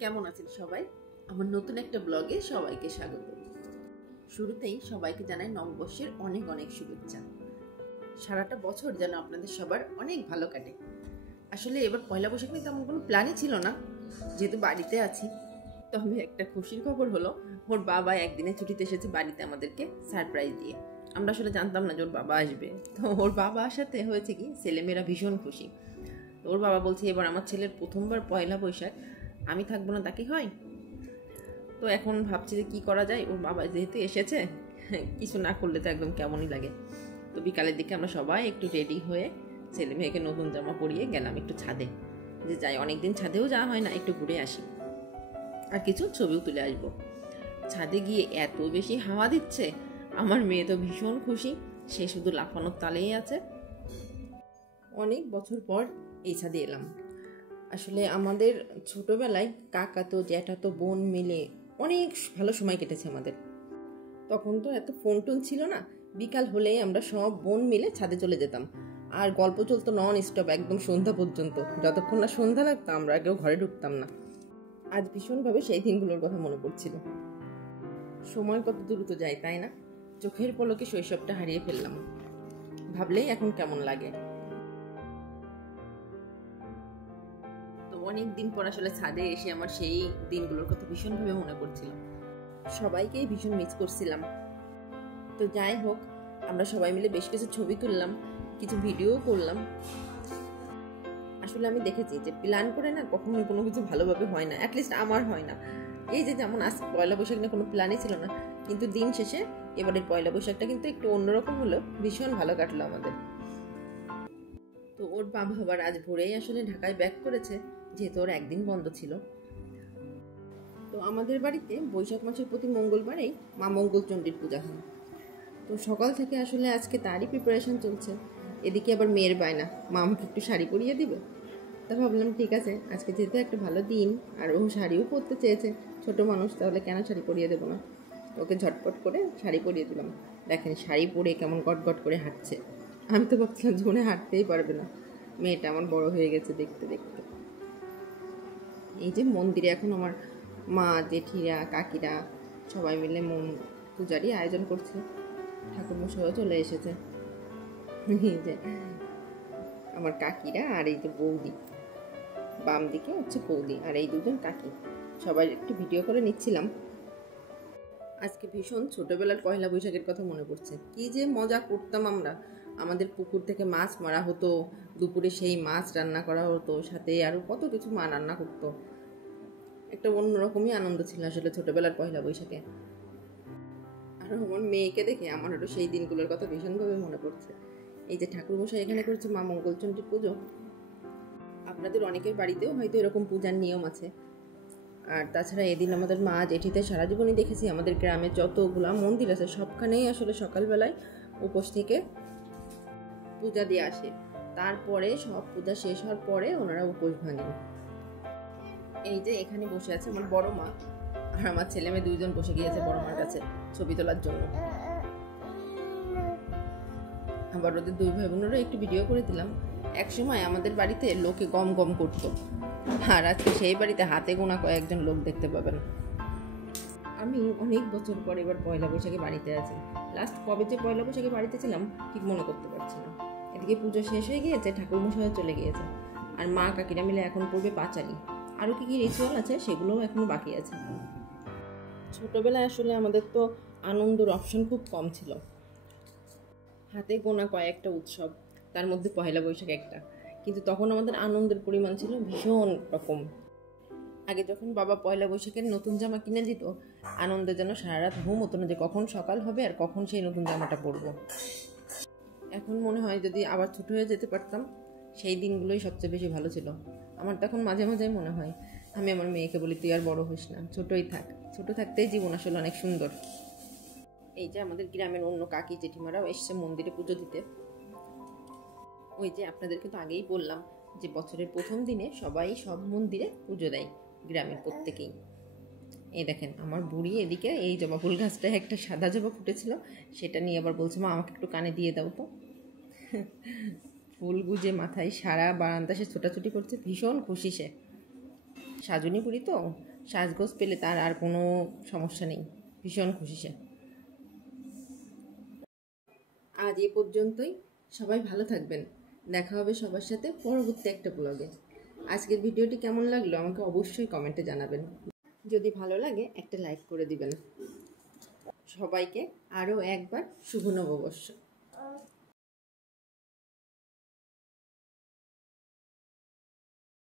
কেমন আছেন সবাই? আমার নতুন একটা ব্লগে সবাইকে স্বাগত। শুরুতেই সবাইকে জানাই নববর্ষের অনেক অনেক শুভেচ্ছা। সারাটা বছর যেন আপনাদের সবার অনেক ভালো কাটে। আসলে এবার পয়লা বৈশাখ নিয়ে তেমন কোনো প্ল্যানই ছিল না, যেহেতু বাড়িতে আছি। তবে একটা খুশির খবর হলো, ওর বাবা একদিনে ছুটিতে এসেছে বাড়িতে আমাদেরকে সারপ্রাইজ দিয়ে। আমরা আসলে জানতাম না যে ওর বাবা আসবে। তো ওর বাবা আসাতে হয়েছে কি, ছেলেমেয়েরা ভীষণ খুশি। ওর বাবা বলছে এবার আমার ছেলের প্রথমবার পয়লা বৈশাখ, আমি থাকবো না তাকে হয়। তো এখন ভাবছি যে কী করা যায়, ওর বাবা যেহেতু এসেছে, কিছু না করলে তো একদম কেমনই লাগে। তো বিকালের দিকে আমরা সবাই একটু রেডি হয়ে ছেলে মেয়েকে নতুন জামা পরিয়ে গেলাম একটু ছাদে, যে যাই, অনেকদিন ছাদেও যাওয়া হয় না, একটু ঘুরে আসি আর কিছু ছবিও তুলে আসবো। ছাদে গিয়ে এত বেশি হাওয়া দিচ্ছে, আমার মেয়ে তো ভীষণ খুশি, সে শুধু লাফানোর তালেই আছে। অনেক বছর পর এই ছাদে এলাম। আসলে আমাদের ছোটবেলায় কাকাতো জ্যাঠাতো বোন মিলে অনেক ভালো সময় কেটেছে আমাদের। তখন তো এত ফোন টোন ছিল না, বিকাল হলেই আমরা সব বোন মিলে ছাদে চলে যেতাম, আর গল্প চলতো নন স্টপ একদম সন্ধ্যা পর্যন্ত। যতক্ষণ না সন্ধ্যা লাগতো আমরা কেউ ঘরে ঢুকতাম না। আজ ভীষণভাবে সেই দিনগুলোর কথা মনে পড়ছিল। সময় কত দ্রুত যায়, তাই না? চোখের পলকে শৈশবটা হারিয়ে ফেললাম, ভাবলেই এখন কেমন লাগে। অনেক দিন পর আসলে ছাদে এসে আমার সেই দিনগুলোর কথা ভীষণভাবে মনে পড়ছিল, সবাইকেই ভীষণ মিস করছিলাম। তো যাই হোক, আমরা সবাই মিলে বেশ কিছু ছবি তুললাম, কিছু ভিডিও করলাম। আসলে আমি দেখেছি যে প্ল্যান করে না কখনো কোনো কিছু ভালোভাবে হয় না, অ্যাটলিস্ট আমার হয় না। এই যে যেমন আজ পয়লা বৈশাখ নিয়ে কোনো প্ল্যানই ছিল না, কিন্তু দিন শেষে এবারের পয়লা বৈশাখটা কিন্তু একটু অন্যরকম হলো, ভীষণ ভালো কাটলো আমাদের। তো ওর বাবা আবার আজ ভোরেই আসলে ঢাকায় ব্যাক করেছে, যেহেতু ওর একদিন বন্ধ ছিল। তো আমাদের বাড়িতে বৈশাখ মাসের প্রতি মঙ্গলবারেই মা মঙ্গলচণ্ডীর পূজা হয়। তো সকাল থেকে আসলে আজকে তারই প্রিপারেশন চলছে। এদিকে আবার মেয়ের বায়না, মা আমাকে একটু শাড়ি পরিয়ে দিবে। তা ভাবলাম ঠিক আছে, আজকে যেহেতু একটা ভালো দিন আর ও শাড়িও পরতে চেয়েছে, ছোট মানুষ, তাহলে কেন শাড়ি পরিয়ে দেবো না। ওকে ঝটপট করে শাড়ি পরিয়ে দিলাম। দেখেন শাড়ি পরে কেমন গটগট করে হাঁটছে। আমি তো ভাবছিলাম জীবনে হাঁটতেই পারবে না, মেয়েটা আমার বড় হয়ে গেছে দেখতে দেখতে। এই যে মন্দিরে এখন আমার মা, জেঠিরা, কাকিরা সবাই মিলে পূজারই আয়োজন করছে। ঠাকুরমশাইও চলে এসেছে। এই যে আমার কাকিরা আর এই যে বৌদি, বাম দিকে হচ্ছে বৌদি আর এই দুজন কাকি, সবাই একটু ভিডিও করে নিচ্ছিলাম। আজকে ভীষণ ছোটবেলার পয়লা বৈশাখের কথা মনে পড়ছে। কি যে মজা করতাম আমরা। আমাদের পুকুর থেকে মাছ মারা হতো, দুপুরে সেই মাছ রান্না করা হতো, সাথে আরও কত কিছু মা রান্না করতো। একটা অন্যরকমই আনন্দ ছিল আসলে ছোটবেলার পয়লা বৈশাখে। আর আমার মেয়েকে দেখে আমার আরও সেই দিনগুলোর কথা ভীষণভাবে মনে পড়ছে। এই যে ঠাকুরমশাই এখানে করছে মা মঙ্গলচণ্ডীর পুজো। আপনাদের অনেকের বাড়িতেও হয়তো এরকম পূজার নিয়ম আছে। আর তাছাড়া এদিন আমাদের মা জেঠিতে সারা জীবনই দেখেছি আমাদের গ্রামে যতগুলা মন্দির আছে সবখানেই আসলে সকালবেলায় উপোস থেকে পূজা দিয়ে আসে। তারপরে সব পূজা শেষ হওয়ার পরে ওনারা উপোস ভাঙেন। এই যে এখানে বসে আছে আমার বড় মা, আর আমার ছেলে মেয়ে দুইজন বসে গিয়েছে বড় মার কাছে ছবি তোলার জন্য। আবার ওদের দুই ভাই বোনেরও একটু ভিডিও করে দিলাম। একসময় আমাদের বাড়িতে লোকে গম গম করতো, আর আজকে সেই বাড়িতে হাতে গোনা কয়েকজন লোক দেখতে পাবেন। আমি অনেক বছর পর এবার পয়লা বৈশাখে বাড়িতে আছি। লাস্ট কবে যে পয়লা বৈশাখে বাড়িতে ছিলাম ঠিক মনে করতে পারছি না। এদিকে পুজো শেষ হয়ে গিয়েছে, ঠাকুরমশাইও চলে গিয়েছে, আর মা কাকিরা মিলে এখন পড়বে পাঁচালি। আরও কী কী রিচুয়াল আছে সেগুলোও এখনও বাকি আছে। ছোটোবেলায় আসলে আমাদের তো আনন্দের অপশন খুব কম ছিল। হাতে গোনা কয়েকটা উৎসব, তার মধ্যে পয়লা বৈশাখ একটা, কিন্তু তখন আমাদের আনন্দের পরিমাণ ছিল ভীষণ রকম। আগে যখন বাবা পয়লা বৈশাখের নতুন জামা কিনে দিত, আনন্দে যেন সারা রাত ঘুম হতো না যে কখন সকাল হবে আর কখন সেই নতুন জামাটা পরবো। এখন মনে হয় যদি আবার ছোট হয়ে যেতে পারতাম, সেই দিনগুলোই সবচেয়ে বেশি ভালো ছিল। আমার তখন মাঝে মাঝে মনে হয়, আমি আমার মেয়েকে বলি তুই আর বড় হইস না, ছোটই থাক, ছোট থাকতেই জীবন আসলে অনেক সুন্দর। এই যে আমাদের গ্রামের অন্য কাকি জেঠিমারাও এসছে মন্দিরে পুজো দিতে। ওই যে আপনাদেরকে তো আগেই বললাম যে বছরের প্রথম দিনে সবাই সব মন্দিরে পুজো দেয়, গ্রামের প্রত্যেকেই। এই দেখেন আমার বুড়ি এদিকে এই জবা ফুল গাছটায় একটা সাদা জবা ফুটেছিল, সেটা নিয়ে আবার বলছে মা আমাকে একটু কানে দিয়ে দাও তো। ফুল গুজে মাথায় সারা বারান্দা সে ছোটাছুটি করছে, ভীষণ খুশি সে। সাজুনি করি তো, সাজগোজ পেলে তার আর কোনো সমস্যা নেই, ভীষণ খুশি সে। আজ এ পর্যন্তই, সবাই ভালো থাকবেন, দেখা হবে সবার সাথে পরবর্তী একটা ব্লগে। আজকের ভিডিওটি কেমন লাগলো আমাকে অবশ্যই কমেন্টে জানাবেন, যদি ভালো লাগে একটা লাইক করে দিবেন। সবাইকে আরও একবার শুভ নববর্ষ।